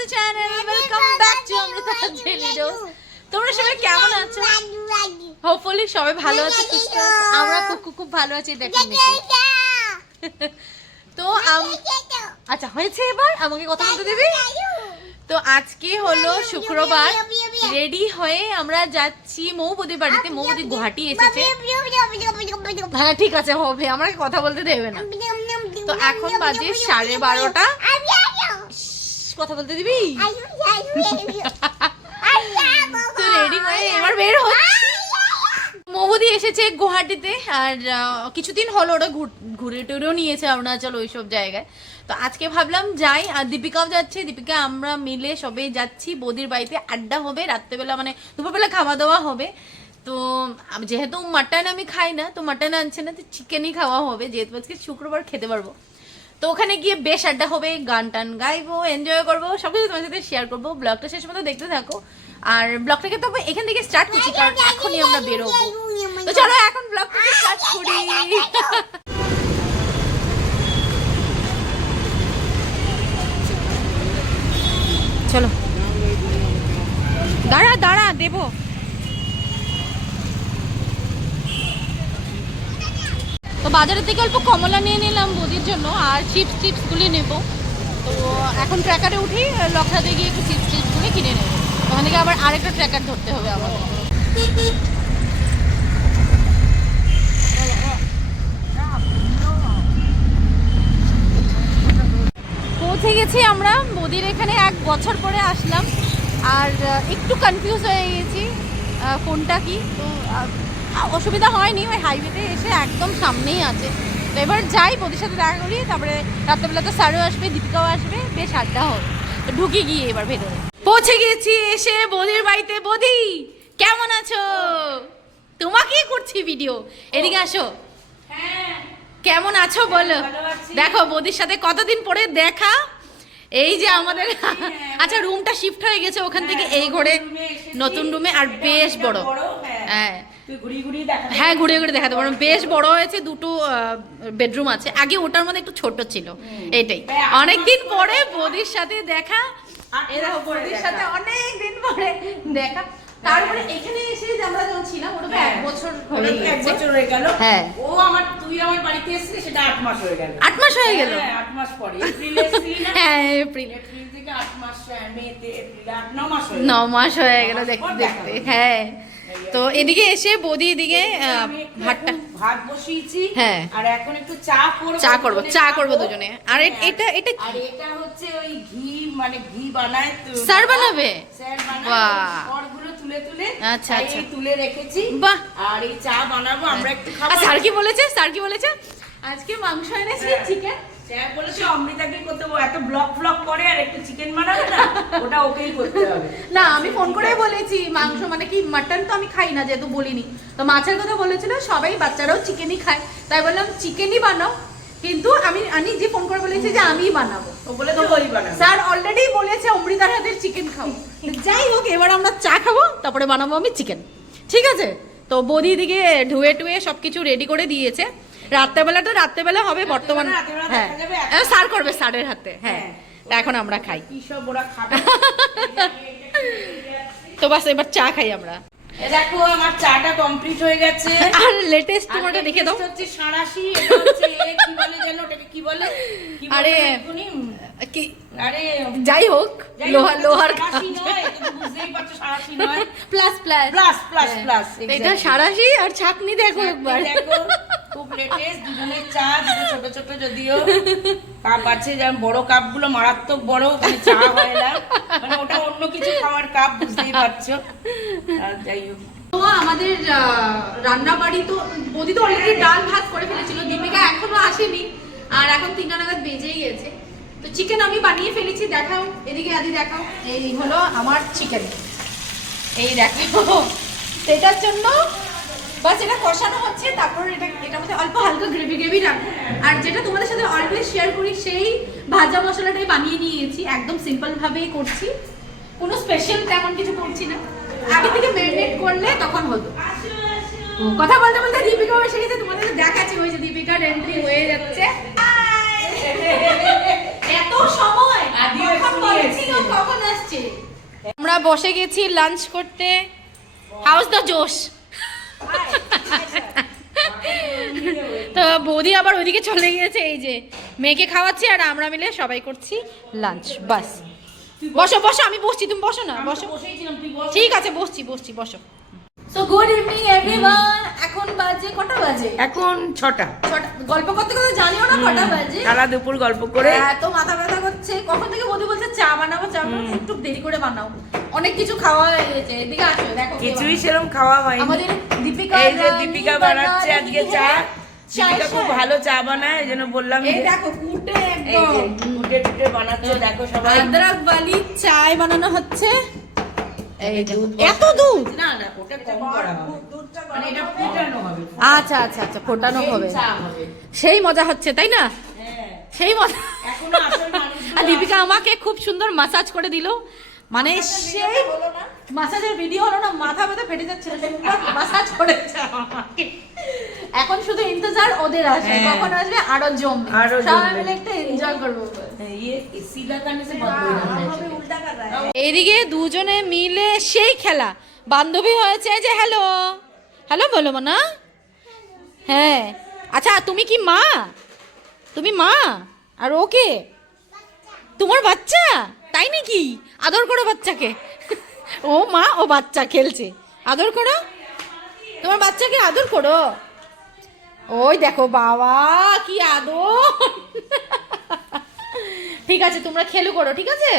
the channel. Welcome back to Amrita Daily Dose. তোমরা সবাই কেমন আছো? Hopefully সবাই ভালো আছো, সুস্থ আছো। আমরা খুব ভালো আছি, দেখো নিচে। তো আচ্ছা হয়েছে, এবার আমাকে কথা বলতে দিবি? তো আজকে হলো শুক্রবার, রেডি হয়ে আমরা যাচ্ছি মৌবদির বাড়িতে। মৌবদি গুয়াহাটি এসেছে। হ্যাঁ ঠিক আছে, হবে, আমাকে কথা বলতে দেবে না। তো এখন বাজে 12:30। কথা বলতে দিবি? তো রেডি হয়ে এবার বের হচ্ছে। মৌবদি এসেছে গুয়াহাটিতে, আর কিছুদিন হলো ওরা ঘুরে টুরেও নিয়েছে অরুণাচল ওইসব জায়গায়। তো আজকে ভাবলাম যাই, আর দীপিকাও যাচ্ছে। দীপিকা আমরা মিলে সবাই যাচ্ছি বৌদির বাড়িতে, আড্ডা হবে রাত্রেবেলা, মানে দুপুরবেলা খাওয়া দাওয়া হবে। তো যেহেতু মাটন আমি খাই না, তো মাটন আনছে না, তো চিকেনই খাওয়া হবে, যেহেতু আজকে শুক্রবার খেতে পারবো। তো ওখানে গিয়ে বেশ আড্ডা হবে, গান টান গাইবো, এনজয় করবো, সবকিছু তোমার সাথে শেয়ার করবো। ব্লগটা শেষ পর্যন্ত দেখতে থাকো। আর ব্লগটাকে তো এখান থেকে স্টার্ট করছি, কারণ এখনই আমরা বেরোবো। তো চলো এখন ব্লগটাকে স্টার্ট করি। চলো দাঁড়া দাঁড়া দেবো। তো বাজারের থেকে অল্প কমলা নিয়ে নিলাম বৌদির জন্য, আর চিপসগুলি নেব। তো এখন ট্র্যাকারে উঠি, লকড়াতে গিয়ে একটু চিপসগুলি কিনে নেব। ওখান থেকে আবার আরেকটা ট্র্যাকার ধরতে হবে আমাদের। পৌঁছে গেছি আমরা বৌদির এখানে। 1 বছর পরে আসলাম, আর একটু কনফিউজ হয়ে গেছি কোনটা কি। তো অসুবিধা হয়নি, ওই হাইওয়েতে এসে একদম সামনেই আছে। তো এবার যাই, বৌদির সাথে দেখা করি। তারপরে রাত্রেবেলা তো স্যারও আসবে, দীপিকাও আসবে, বেশ আড্ডা হবে। তো ঢুকে গিয়ে এবার ভেতরে পৌঁছে গেছি এসে বৌদির বাড়িতে। বৌদি কেমন আছো? তোমাকেই করছি ভিডিও, এদিকে আসো। কেমন আছো বলো? দেখো বৌদির সাথে কতদিন পরে দেখা। এই যে আমাদের আচ্ছা রুমটা শিফট হয়ে গেছে ওখান থেকে এই ঘরে নতুন রুমে, আর বেশ বড়। হ্যাঁ হ্যাঁ ঘুরে ঘুরে দেখাতে পারো, বেশ বড় হয়েছে। 2টো বেডরুম আছে, আগে ওটার মধ্যে একটু ছোট ছিল। এটাই অনেকদিন পরে বৌদির সাথে দেখা। এই দেখো বৌদির সাথে অনেকদিন পরে দেখা। তারপরে এখানে এসে আমরা যখন ছিলাম ওটা 1 বছর হয়ে গেছে। 1 বছর হয়ে গেল। হ্যাঁ তুই আমার বাড়িতে এসেছিস, সেটা 8 মাস হয়ে গেল। 8 মাস হয়ে গেল। হ্যাঁ 8 মাস পরে এপ্রিলে এসেছিস না? হ্যাঁ এপ্রিল থেকে 8 মাস, মেতে এপ্রিলে 9 মাস হয়ে 9 মাস হয়ে গেল দেখতে দেখতে। হ্যাঁ তো এদিকে এসে বৌদি এদিকে ভাত বসিয়েছি। হ্যাঁ আর এখন একটু চা করবো দুজনে। আর এটা আর এটা হচ্ছে ওই ঘি, মানে ঘি বানায় স্যার বানাবে। বাহ, খড়গুলো তুলে আচ্ছা আচ্ছা তুলে রেখেছি। বাহ, আর এই চা বানাবো, আমরা একটু খাবো। স্যার কি বলেছে? আজকে মাংস এনেছি, চিকেন। স্যার বলেছে অমৃতাকে করতে, এত ব্লগ করে আর একটু চিকেন বানাবে না, ওটা ওকেই করতে হবে। না আমি ফোন করে বলেছি মাংস মানে কি মাটন তো আমি খাই না, যেহেতু বলিনি। তো মাছের কথা বলেছিল, সবাই বাচ্চারাও চিকেনই খায়, তাই বললাম চিকেনই বানাও। কিন্তু আমি যে ফোন করে বলেছি যে আমিই বানাবো। ও বলে তো ওই বানাবো। স্যার অলরেডি বলেছে অমৃতার হাতের চিকেন খাও। যাই হোক এবার আমরা চা খাবো, তারপরে বানাবো আমি চিকেন। ঠিক আছে? তো বৌদি দিকে ধুয়ে সবকিছু রেডি করে দিয়েছে। রাত্রেবেলা হবে বর্তমান। হ্যাঁ স্যার করবে, স্যারের হাতে। হ্যাঁ এখন আমরা খাই। কি সব ওরা খাবে। তো বাস এবার চা খাই আমরা। দেখো আমার চাটা কমপ্লিট হয়ে গেছে। আর লেটেস্ট তোমারটা দেখে দাও। হচ্ছে সাঁড়াশি, এটা হচ্ছে কি বলে জানো, ওটাকে কি বলে? আরে কি, আরে যাই হোক লোহার সাঁড়াশি নয়, এটা তো বুঝতেই পারছো সাঁড়াশি নয়, প্লাস এটা সাঁড়াশি। আর ছাকনি দেখো একবার, দেখো খুব লেটেস্ট। দুজনের চা, দুটো ছোট ছোট যদিও কাপ আছে, যেমন বড় কাপগুলো মারাত্মক বড়, মানে চা হয় না, মানে ওটা অন্য কিছু খাওয়ার কাপ, বুঝতেই পারছো। আর যাই হোক তো আমাদের রান্না বাড়ি তো বৌদি তো অলরেডি ডাল ভাত করে ফেলেছিল, দীপিকা এখনো আসেনি, আর এখন 3টা নাগাদ বেজেই গেছে। তো চিকেন আমি বানিয়ে ফেলেছি, দেখাও এদিকে, আদি দেখাও। এই হলো আমার চিকেন, এই দেখো। এটার জন্য বাস এটা কষানো হচ্ছে, তারপর এটা মধ্যে অল্প হালকা গ্রেভি রাখবো। আর যেটা তোমাদের সাথে অলওয়েজ শেয়ার করি, সেই ভাজা মশলাটাই বানিয়ে নিয়েছি, একদম সিম্পল ভাবেই করছি, কোনো স্পেশাল তেমন কিছু করছি না। আগে থেকে ম্যারিনেট করলে তখন হতো। কথা বলতে বলতে দীপিকাও এসে গেছে, তোমাদের দেখাচ্ছি। ওই যে দীপিকার এন্ট্রি হয়ে যাচ্ছে। এত সময় আদিও কখন এখনই বলছিল, এসছে। কখন আসছে? আমরা বসে গেছি লাঞ্চ করতে। হাউস দ্য জোশ। তো বৌদি আবার ওইদিকে চলে গিয়েছে, এই যে মেয়েকে খাওয়াচ্ছি আর আমরা মিলে সবাই করছি লাঞ্চ। বাস বসো বসো, আমি বসছি, তুমি বসো না, বসো। বসেইছিলাম, তুই বস। ঠিক আছে, বসছি বসছি, বসো। So good evening everyone. এখন বাজে কটা বাজে? এখন 6টা। গল্প করতে করতে জানিও না কটা বাজে। সারা দুপুর গল্প করে এত মাথা ব্যথা করছে। কখন থেকে বৌদি বলছে চা বানাবো, চা বানাবো, একটু দেরি করে বানাও। অনেক কিছু খাওয়া হয়ে গেছে। এদিকে আসো, দেখো কে কিছুই বানাচ্ছে। সেরকম খাওয়া হয়নি। আমাদের দীপিকা, এই যে রানী দীপিকা বানাচ্ছে আজকে চা। চায়ের দীপিকা খুব সাথে। ভালো চা বানায়, এই জন্য বললাম এই যে দেখো কুটে এই যে একদম টুটে টুটে বানাচ্ছে, দেখো সবাই। আদরক বালি চায় বানানো হচ্ছে। এই দেখো, দুধ এত দুধ। না না, ওটা কম করা হবে, মানে এটা ফুটানো হবে। আচ্ছা আচ্ছা আচ্ছা, ফোটানো হবে। চা হবে। সেই মজা হচ্ছে, তাই না? হ্যাঁ, সেই মজা। এখনো আসল মানুষগুলো আর দীপিকা আমাকে খুব সুন্দর মাসাজ করে দিল, মানে সেই মাসাজের ভিডিও হলো না, মাথা ব্যথা ফেটে যাচ্ছিল, মাসাজ করেছে আমাকে। এখন শুধু ইন্তজার ওদের আসবে, হ্যাঁ। কখন আসবে আরো জমবে, আরো সবাই জমবে। মিলে একটা এনজয় করবো। ये इसी लगाने से बंद हो जाता है। এইদিকে দুজনে মিলে সেই খেলা, বান্ধবী হয়েছে যে হ্যালো হ্যালো বলো না। হ্যাঁ, আচ্ছা তুমি কি মা? তুমি মা আর ওকে তোমার বাচ্চা, তাই নাকি? আদর করো বাচ্চাকে। ও মা, ও বাচ্চা খেলছে, আদর করো তোমার বাচ্চাকে, আদর করো। ওই দেখো বাবা কি আদর। ঠিক আছে, তোমরা খেলো করো, ঠিক আছে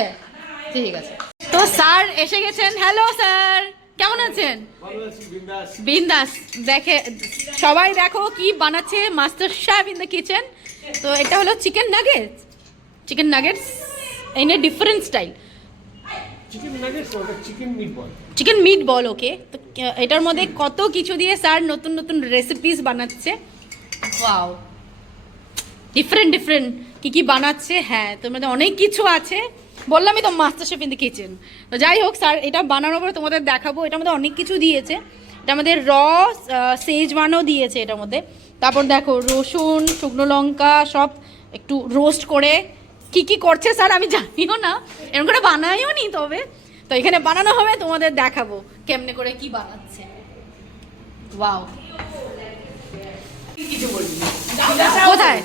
ঠিক আছে। তো স্যার এসে গেছেন। হ্যালো স্যার, কেমন আছেন? বিন্দাস। দেখে সবাই দেখো কি বানাচ্ছে master chef in the kitchen. তো এটা হলো chicken nuggets, chicken nuggets in a different style. Chicken meat ball, okay. তো এটার মধ্যে কত কিছু দিয়ে স্যার নতুন নতুন রেসিপিস বানাচ্ছে। ওয়াও, ডিফারেন্ট ডিফারেন্ট কি কি বানাচ্ছে। হ্যাঁ, তোর মধ্যে অনেক কিছু আছে, বললামই তো master chef in the kitchen. তো যাই হোক, স্যার এটা বানানোর পরে তোমাদের দেখাবো। এটার মধ্যে অনেক কিছু দিয়েছে, এটার মধ্যে সেজওয়ানও দিয়েছে এটার মধ্যে। তারপর দেখো রসুন, শুকনো লঙ্কা সব একটু রোস্ট করে কি কি করছে স্যার আমি জানিও না, এরকম করে বানাইও নি, তবে তো এখানে বানানো হবে, তোমাদের দেখাবো কেমনে করে কি বানাচ্ছে। ওয়াও, কিছু বলবি না। কোথায়?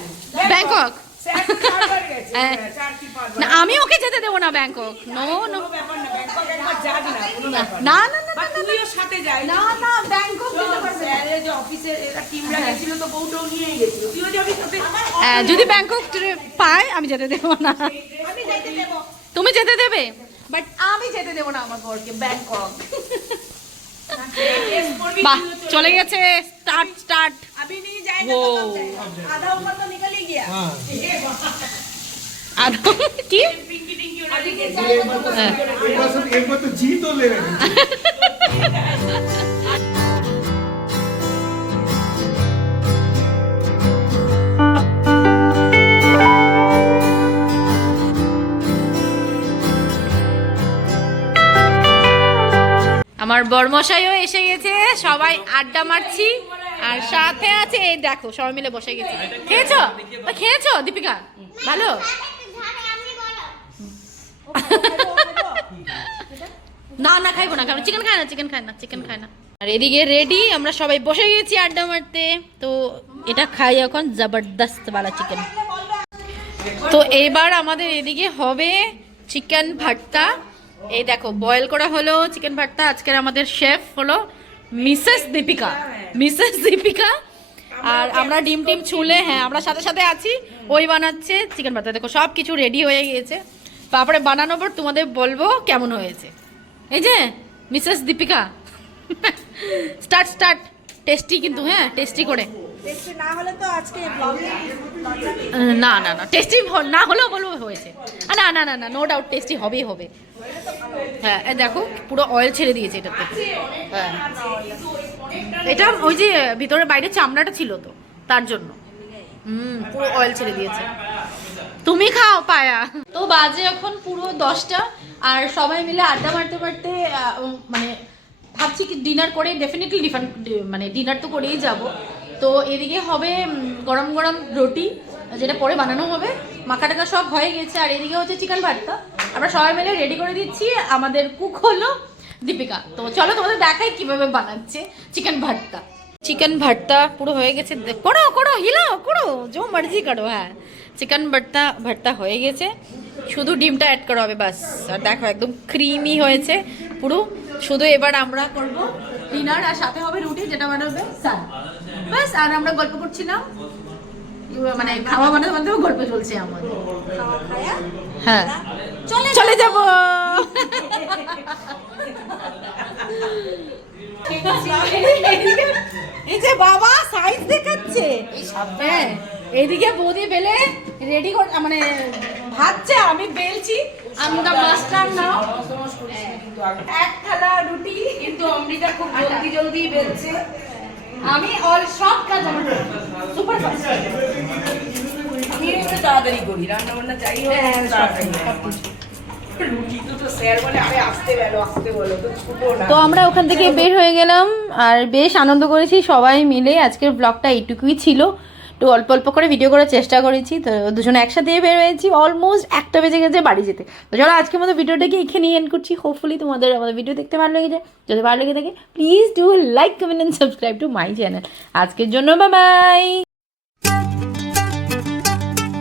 ব্যাংকক। স্যার চারবার গেছে, হ্যাঁ। চারটি পাঁচবার। না, আমি ওকে যেতে দেবো না ব্যাংকক। নো নো, কোনো ব্যাপার না, ব্যাংকক একবার যাবি না, কোনো ব্যাপার না। না না না বা তুইও সাথে যাই। না না, ব্যাংকক যেতে পারবে না। স্যারের যে অফিসে এরা টিমরা গেছিল, তো বউটাও নিয়েই গেছিল, তুইও যাবি সাথে। যদি ব্যাংকক পায় আমি যেতে দেবো না। আমি যাইতে দেবো। তুমি যেতে দেবে, বাট আমি যেতে দেবো না আমার বরকে ব্যাংকক। টেস্ট করবি, বাহ, তুইও চলে চলে গেছে। Start start. अभी नहीं जाएगा तो कब जाएगा? आधा ऊपर तो निकल ही गया। আর কি पिंकी टिंकी उड़ा दी गई। एक बार तो जी तो ले रहे हैं। আমার বরমশাইও এসে গেছে, সবাই আড্ডা মারছি, আর সাথে আছে এই দেখো সবাই মিলে বসে গেছি। খেয়েছো? খেয়েছো দীপিকা? ভালো। না না, খাইবো না, খাইবো চিকেন খায় না, চিকেন খায় না, চিকেন খায় না। আর এদিকে রেডি, আমরা সবাই বসে গেছি আড্ডা মারতে। তো এটা খাই এখন, জবরদস্ত वाला চিকেন। তো এবার আমাদের এদিকে হবে চিকেন ভর্তা। এই দেখো বয়েল করা হলো চিকেন ভর্তা। আজকের আমাদের শেফ হলো মিসেস দীপিকা, মিসেস দীপিকা। আর আমরা ডিম টিম ছুলে, হ্যাঁ আমরা সাথে সাথে আছি, ওই বানাচ্ছে চিকেন ভর্তা। দেখো সব কিছু রেডি হয়ে গিয়েছে, তারপরে বানানোর পর তোমাদের বলবো কেমন হয়েছে। এই যে Mrs Deepika, start start. Tasty কিন্তু, হ্যাঁ টেস্টি করে। না না না, টেস্টি না হলেও বলবো হয়েছে। না না না না, নো ডাউট টেস্টি হবেই হবে। হ্যাঁ এই দেখো পুরো অয়েল ছেড়ে দিয়েছে এটাতে। হ্যাঁ, এটা ওই যে ভিতরে বাইরে চামড়াটা ছিল তো তার জন্য পুরো অয়েল ছেড়ে দিয়েছে। তুমি খাও পায়া। তো বাজে এখন পুরো 10টা, আর সবাই মিলে আড্ডা মারতে মারতে মানে ভাবছি কি ডিনার করে ডেফিনেটলি মানে ডিনার তো করেই যাব। তো এদিকে হবে গরম গরম রুটি, যেটা পরে বানানো হবে, মাখা টাকা সব হয়ে গেছে। আর এদিকে হচ্ছে চিকেন ভর্তা, আমরা সবাই মিলে রেডি করে দিচ্ছি। আমাদের কুক হলো দীপিকা। তো চলো তোমাদের দেখাই কিভাবে বানাচ্ছে চিকেন ভর্তা। চিকেন ভর্তা পুরো হয়ে গেছে, করো করো হিলাও করো, जो मर्जी করো। হ্যাঁ, চিকেন ভর্তা হয়ে গেছে, শুধু ডিমটা অ্যাড করা হবে বাস। আর দেখো একদম ক্রিমি হয়েছে পুরো। শুধু এবার আমরা করব ডিনার, আর সাথে হবে রুটি, যেটা বানাবে স্যার। বাস, আর আমরা গল্প করছিলাম, মানে খাওয়া বানাতে বানাতে গল্প চলছে আমাদের। হ্যাঁ, চলে যাব। এই যে বাবা সাইজ দেখাচ্ছে, হ্যাঁ এইদিকে বৌদি বেলে রেডি মানে ভাজছে, আমি বেলছি। আমরা মাস্টার নাও, এক থালা রুটি। কিন্তু অমৃতা খুব জলদি জলদি বেলছে। আমি অল সব কাজ আমার সুপার ফাস্ট। আমি একটু তাড়াতাড়ি করি, রান্না বান্না যাই হোক তাড়াতাড়ি। রুটি তো স্যার বলে আরে আসতে বলো তো ছুটো না। তো আমরা ওখান থেকে বের হয়ে গেলাম, আর বেশ আনন্দ করেছি সবাই মিলে। আজকের ব্লগটা এইটুকুই ছিল, একটু অল্প অল্প করে ভিডিও করার চেষ্টা করেছি। তো দুজনে একসাথে বের হয়েছি, অলমোস্ট 1টা বেজে গেছে বাড়ি যেতে। তো চলো আজকের মতো ভিডিওটাকে এখানেই এন্ড করছি। হোপফুলি তোমাদের আমাদের ভিডিও দেখতে ভালো লেগেছে। যদি ভালো লেগে থাকে please do like, comment and subscribe to my channel. আজকের জন্য বাই বাই।